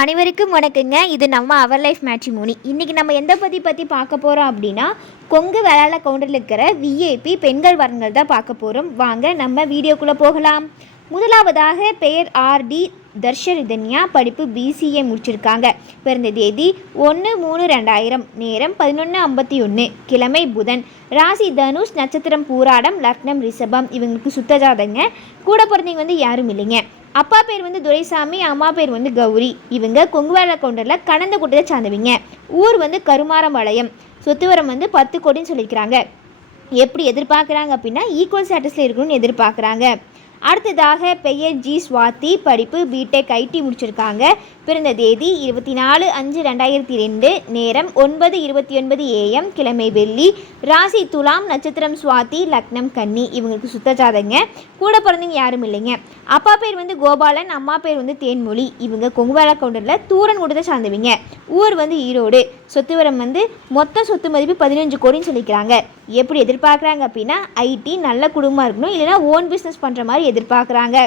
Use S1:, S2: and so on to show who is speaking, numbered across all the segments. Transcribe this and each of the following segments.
S1: அனைவருக்கும் வணக்கங்க. இது நம்ம அவர் லைஃப் மேட்ச் மேட்ரிமோனி இன்றைக்கி நம்ம எந்த பற்றி பற்றி பார்க்க போகிறோம் அப்படின்னா கொங்கு வேளாள கவுண்டரில் இருக்கிற விஐபி பெண்கள் வரங்கள் தான் பார்க்க போகிறோம் வாங்க நம்ம வீடியோக்குள்ளே போகலாம். முதலாவதாக பெயர் ஆர்டி தர்ஷரிதன்யா படிப்பு பிசிஏ முடிச்சிருக்காங்க. பிறந்த தேதி ஒன்று மூணு ரெண்டாயிரம் நேரம் பதினொன்று ஐம்பத்தி ஒன்று கிழமை புதன். ராசி தனுஷ் நட்சத்திரம் பூராடம் லக்னம் ரிஷபம் இவங்களுக்கு சுத்தஜாதங்க. கூட பிறந்தவங்க வந்து யாரும் இல்லைங்க. அப்பா பேர் வந்து துரைசாமி அம்மா பேர் வந்து கௌரி. இவங்க கொங்குவேல கவுண்டரில் கடந்த கூட்டத்தை சார்ந்தவங்க. ஊர் வந்து கருமாரம்பாளையம் சொத்துவரம் வந்து பத்து கோடின்னு சொல்லியிருக்கிறாங்க. எப்படி எதிர்பார்க்குறாங்க அப்படின்னா ஈக்குவல் ஸ்டேட்டஸில் இருக்கணும்னு எதிர்பார்க்குறாங்க. அடுத்ததாக பெயர் ஜி ஸ்வாதி படிப்பு பிடெக் ஐடி முடிச்சிருக்காங்க. பிறந்த தேதி இருபத்தி நாலு அஞ்சு ரெண்டாயிரத்தி ரெண்டு நேரம் ஒன்பது இருபத்தி ஒன்பது ஏஎம் கிழமை வெள்ளி. ராசி துலாம் நட்சத்திரம் சுவாதி லக்னம் கன்னி இவங்களுக்கு சுத்த ஜாதங்க கூட பிறந்தவங்க யாரும் இல்லைங்க. அப்பா பேர் வந்து கோபாலன் அம்மா பேர் வந்து தேன்மொழி. இவங்க கொங்குவேலா கவுண்டரில் தூரன் கூட்டத்தை சார்ந்தவங்க. ஊர் வந்து ஈரோடு. சொத்துவரம் வந்து மொத்த சொத்து மதிப்பு பதினஞ்சு கோடின்னு சொல்லிக்கிறாங்க. எப்படி எதிர்பார்க்குறாங்க அப்படின்னா ஐடி நல்ல குடும்பமாக இருக்கணும். இல்லைனா ஓன் பிஸ்னஸ் பண்ணுற மாதிரி எதிர்பார்க்குறாங்க.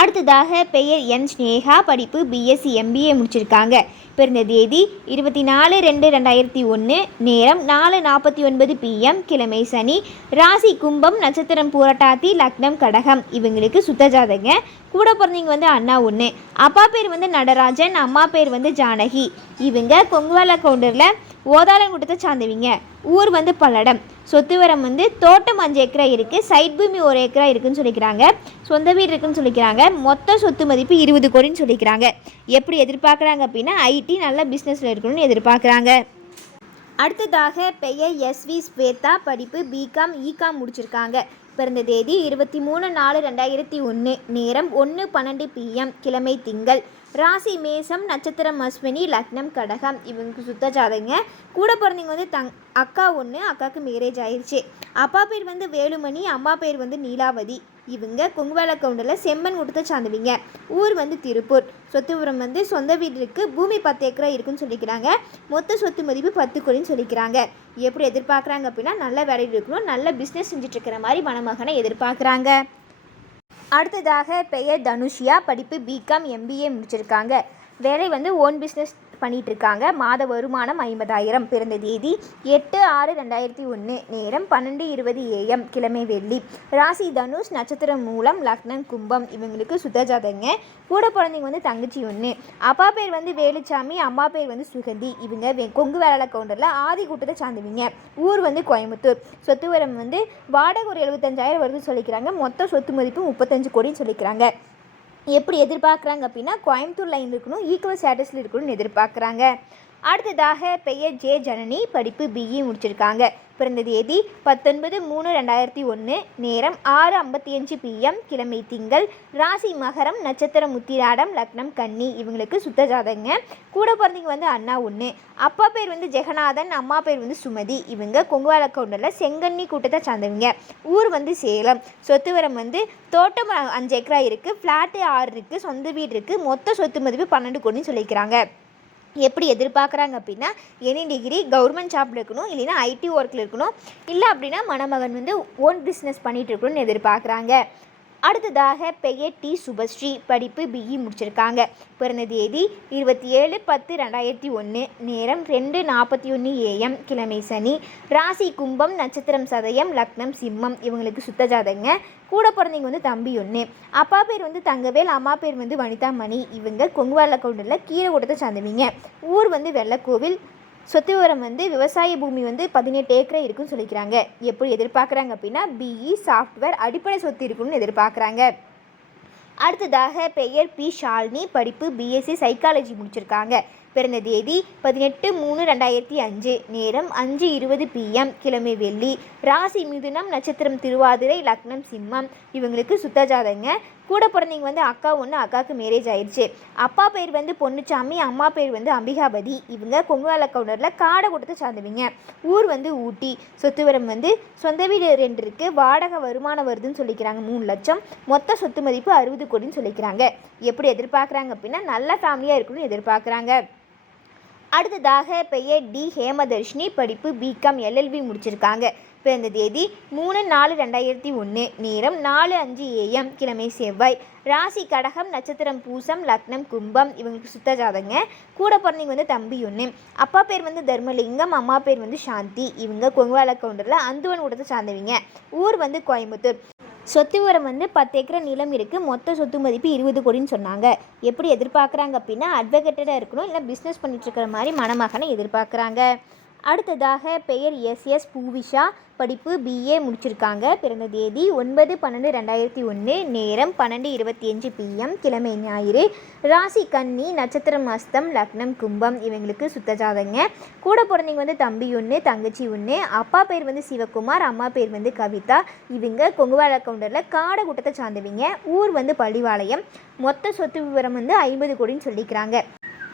S1: அடுத்ததாக பெயர் என். ஸ்னேகா படிப்பு பிஎஸ்சி எம்பிஏ முடிச்சிருக்காங்க. பிறந்த தேதி இருபத்தி நாலு ரெண்டு ரெண்டாயிரத்தி ஒன்று நேரம் நாலு நாற்பத்தி ஒன்பது பிஎம் கிழமை சனி ராசி கும்பம் நட்சத்திரம் பூரட்டாத்தி லக்னம் கடகம். இவங்களுக்கு சுத்தஜாதங்க கூட பிறந்தவங்க வந்து அண்ணா ஒன்று அப்பா பேர் வந்து நடராஜன் அம்மா பேர் வந்து ஜானகி. இவங்க கொங்குவால கவுண்டரில் ஓதாளங்குட்டத்தை சார்ந்தவங்க. ஊர் வந்து பல்லடம். சொத்து வரம் வந்து தோட்டம் அஞ்சு ஏக்கரா இருக்குது சைட் பூமி ஒரு ஏக்கரா இருக்குன்னு சொல்லிக்கிறாங்க. சொந்த வீடு இருக்குன்னு சொல்லிக்கிறாங்க. மொத்த சொத்து மதிப்பு இருபது கோடின்னு சொல்லிக்கிறாங்க. எப்படி எதிர்பார்க்குறாங்க அப்படின்னா ஐடி நல்ல பிஸ்னஸில் இருக்கணும்னு எதிர்பார்க்குறாங்க. அடுத்ததாக பெயர் எஸ்வி ஸ்வேதா படிப்பு பிகாம் இகாம் e முடிச்சிருக்காங்க. பிறந்த தேதி இருபத்தி மூணு நாலு ரெண்டாயிரத்தி ஒன்று நேரம் ஒன்று பன்னெண்டு பிஎம் கிழமை திங்கள். ராசி மேசம் நட்சத்திரம் அஸ்வினி லக்னம் கடகம். இவங்க சுத்த ஜாதகங்க. கூட பிறந்தவங்க வந்து தங் அக்கா ஒன்று அக்காவுக்கு மேரேஜ் ஆயிடுச்சு அப்பா பேர் வந்து வேலுமணி அம்மா பேர் வந்து நீலாவதி. இவங்க கொங்குவேல கவுண்டில் செம்மன் கொடுத்த சார்ந்தவங்க. ஊர் வந்து திருப்பூர். சொத்துபுரம் வந்து சொந்த வீடு இருக்குது பூமி பத்து ஏக்கரா இருக்குன்னு சொல்லிக்கிறாங்க. மொத்த சொத்து மதிப்பு பத்து கோடின்னு சொல்லிக்கிறாங்க. எப்படி எதிர்பார்க்குறாங்க அப்படின்னா நல்ல வேலையில் இருக்கணும் நல்ல பிஸ்னஸ் செஞ்சிட்ருக்கிற இருக்கிற மாதிரி மணமகனை எதிர்பார்க்குறாங்க. அடுத்ததாக பெயர் தனுஷியா படிப்பு பிகாம் எம்பிஏ முடிச்சிருக்காங்க. வேலை வந்து ஓன் பிஸ்னஸ் பண்ணிட்டு இருக்காங்க மாத வருமானம் ஐம்பதாயிரம். பிறந்த தேதி எட்டு ஆறு ரெண்டாயிரத்தி ஒன்று. நேரம் பன்னெண்டு இருபது ஏஎம். கிழமை வெள்ளி. ராசி தனுஷ் நட்சத்திரம் மூலம் லக்னம் கும்பம். இவங்களுக்கு சுத்தஜாதங்க கூட பிறந்தவங்க வந்து தங்கச்சி ஒன்று அப்பா பேர் வந்து வேலுச்சாமி அம்மா பேர் வந்து சுகந்தி. இவங்க கொங்கு வேலை கவுண்டரில் ஆதி கூட்டத்தை சார்ந்தவங்க. ஊர் வந்து கோயம்புத்தூர். சொத்து வரம் வந்து வாடகை ஒரு எழுபத்தஞ்சாயிரம் வருது சொல்லிக்கிறாங்க. மொத்த சொத்து மதிப்பு முப்பத்தஞ்சு கோடின்னு சொல்லிக்கிறாங்க. எப்படி எதிர்பார்க்குறாங்க அப்படின்னா கோயம்புத்தூர் லைன் இருக்கணும் ஈக்குவல் ஸ்டேட்டஸில் இருக்கணும்னு எதிர்பார்க்குறாங்க. அடுத்ததாக பெயர் ஜே ஜனனி படிப்பு பிஇ முடிச்சிருக்காங்க. பிறந்த தேதி பத்தொன்பது மூணு ரெண்டாயிரத்தி ஒன்று நேரம் ஆறு ஐம்பத்தி அஞ்சு பிஎம் கிழமை திங்கள் ராசி மகரம் நட்சத்திரம் முத்திராடம் லக்னம் கன்னி இவங்களுக்கு சுத்த ஜாதகங்க. கூட பிறந்தவங்க வந்து அண்ணா ஒன்று அப்பா பேர் வந்து ஜெகநாதன் அம்மா பேர் வந்து சுமதி இவங்க கொங்குவால கவுண்டரில் செங்கன்னி கூட்டத்தை சார்ந்தவங்க. ஊர் வந்து சேலம். சொத்து வரம் வந்து தோட்டம் அஞ்சு ஏக்கரா இருக்குது ஃப்ளாட்டு ஆறு இருக்குது சொந்த வீடு இருக்குது மொத்த சொத்து மதிப்பு பன்னெண்டு கோடின்னு சொல்லிக்கிறாங்க. எப்படி எதிர்பார்க்குறாங்க அப்படின்னா எனி டிகிரி கவர்மெண்ட் ஜாப்ல இருக்கணும் இல்லைன்னா ஐடி ஒர்க்கில் இருக்கணும். இல்லை அப்படின்னா மணமகன் வந்து ஓன் பிஸ்னஸ் பண்ணிகிட்டு இருக்கணும்னு எதிர்பார்க்குறாங்க. அடுத்ததாக பெயர் டி சுபஸ்ரீ. படிப்பு பிஇ முடிச்சிருக்காங்க. பிறந்த தேதி இருபத்தி ஏழு பத்து ரெண்டாயிரத்தி ஒன்று நேரம் ரெண்டு நாற்பத்தி ஒன்று ஏஎம் கிழமை சனி. ராசி கும்பம் நட்சத்திரம் சதயம் லக்னம் சிம்மம். இவங்களுக்கு சுத்த ஜாதகங்க கூட பிறந்தவங்க வந்து தம்பி ஒன்று அப்பா பேர் வந்து தங்கவேல் அம்மா பேர் வந்து வனிதா மணி. இவங்க கொங்குவால கவுண்டரில் கீழே கூட்டத்தை சார்ந்தவங்க. ஊர் வந்து வெள்ளக்கோவில் சொத்து விவரம் வந்து விவசாய பூமி வந்து பதினெட்டு ஏக்கரை இருக்குன்னு சொல்லிக்கிறாங்க. எப்படி எதிர்பார்க்குறாங்க அப்படின்னா பிஇ சாஃப்ட்வேர் அடிப்படை சொத்து இருக்குன்னு எதிர்பார்க்குறாங்க. அடுத்ததாக பெயர் பி ஷாலினி படிப்பு பிஎஸ்சி சைக்காலஜி முடிச்சிருக்காங்க. பிறந்த தேதி பதினெட்டு மூணு ரெண்டாயிரத்தி அஞ்சு. நேரம் அஞ்சு இருபது பிஎம் கிழமை வெள்ளி. ராசி மிதுனம் நட்சத்திரம் திருவாதிரை லக்னம் சிம்மம். இவங்களுக்கு சுத்தஜாதங்க கூட பிறந்தவங்க வந்து அக்கா ஒன்று அக்காவுக்கு மேரேஜ் ஆயிடுச்சு அப்பா பேர் வந்து பொன்னுச்சாமி அம்மா பேர் வந்து அம்பிகாபதி. இவங்க கொங்குவால கவுண்டரில் காடை கொடுத்து சார்ந்தவங்க. ஊர் வந்து ஊட்டி. சொத்துவரம் வந்து சொந்த வீடு ரெண்டு இருக்குது வாடகை வருமானம் வருதுன்னு சொல்லிக்கிறாங்க. மூணு லட்சம். மொத்த சொத்து மதிப்பு அறுபது கோடின்னு சொல்லிக்கிறாங்க. எப்படி எதிர்பார்க்குறாங்க அப்படின்னா நல்ல ஃபேமிலியாக இருக்கணும்னு எதிர்பார்க்குறாங்க. அடுத்ததாக பெயர் டி. ஹேமதர்ஷினி. படிப்பு பிகாம் எல்எல்பி முடிச்சிருக்காங்க. பிறந்த தேதி மூணு நாலு ரெண்டாயிரத்தி ஒன்று நேரம் நாலு அஞ்சு ஏஎம் கிழமை செவ்வாய். ராசி கடகம் நட்சத்திரம் பூசம் லக்னம் கும்பம் இவங்களுக்கு சுத்த ஜாதங்க கூட பிறந்தவங்க வந்து தம்பி ஒன்று அப்பா பேர் வந்து தர்மலிங்கம் அம்மா பேர் வந்து சாந்தி. இவங்க கொங்குவால கவுண்டரில் அந்துவன் கூடத்தை சார்ந்தவங்க. ஊர் வந்து கோயம்புத்தூர். சொத்து விவரம் வந்து பத்து ஏக்கர் நிலம் இருக்குது மொத்த சொத்து மதிப்பு இருபது கோடின்னு சொன்னாங்க. எப்படி எதிர்பார்க்குறாங்க அப்படின்னா அட்வொகேட்டடாக இருக்கணும். இல்லை பிஸ்னஸ் பண்ணிட்டுருக்கிற மாதிரி மணமகனை எதிர்பார்க்குறாங்க. அடுத்ததாக பெயர் எஸ் எஸ் பூவிஷா. படிப்பு பிஏ முடிச்சிருக்காங்க. பிறந்த தேதி ஒன்பது பன்னெண்டு ரெண்டாயிரத்தி ஒன்று நேரம் பன்னெண்டு இருபத்தி அஞ்சு பிஎம் கிழமை ஞாயிறு. ராசி கன்னி நட்சத்திரம் அஸ்தம் லக்னம் கும்பம். இவங்களுக்கு சுத்த ஜாதகங்க கூட பிறந்தவங்க வந்து தம்பி ஒன்று தங்கச்சி ஒன்று அப்பா பேர் வந்து சிவகுமார் அம்மா பேர் வந்து கவிதா. இவங்க கொங்குவாழ கவுண்டரில் காடகுட்டத்தை சார்ந்தவங்க. ஊர் வந்து பள்ளிவாளையம். மொத்த சொத்து விவரம் வந்து ஐம்பது கோடின்னு சொல்லிக்கிறாங்க.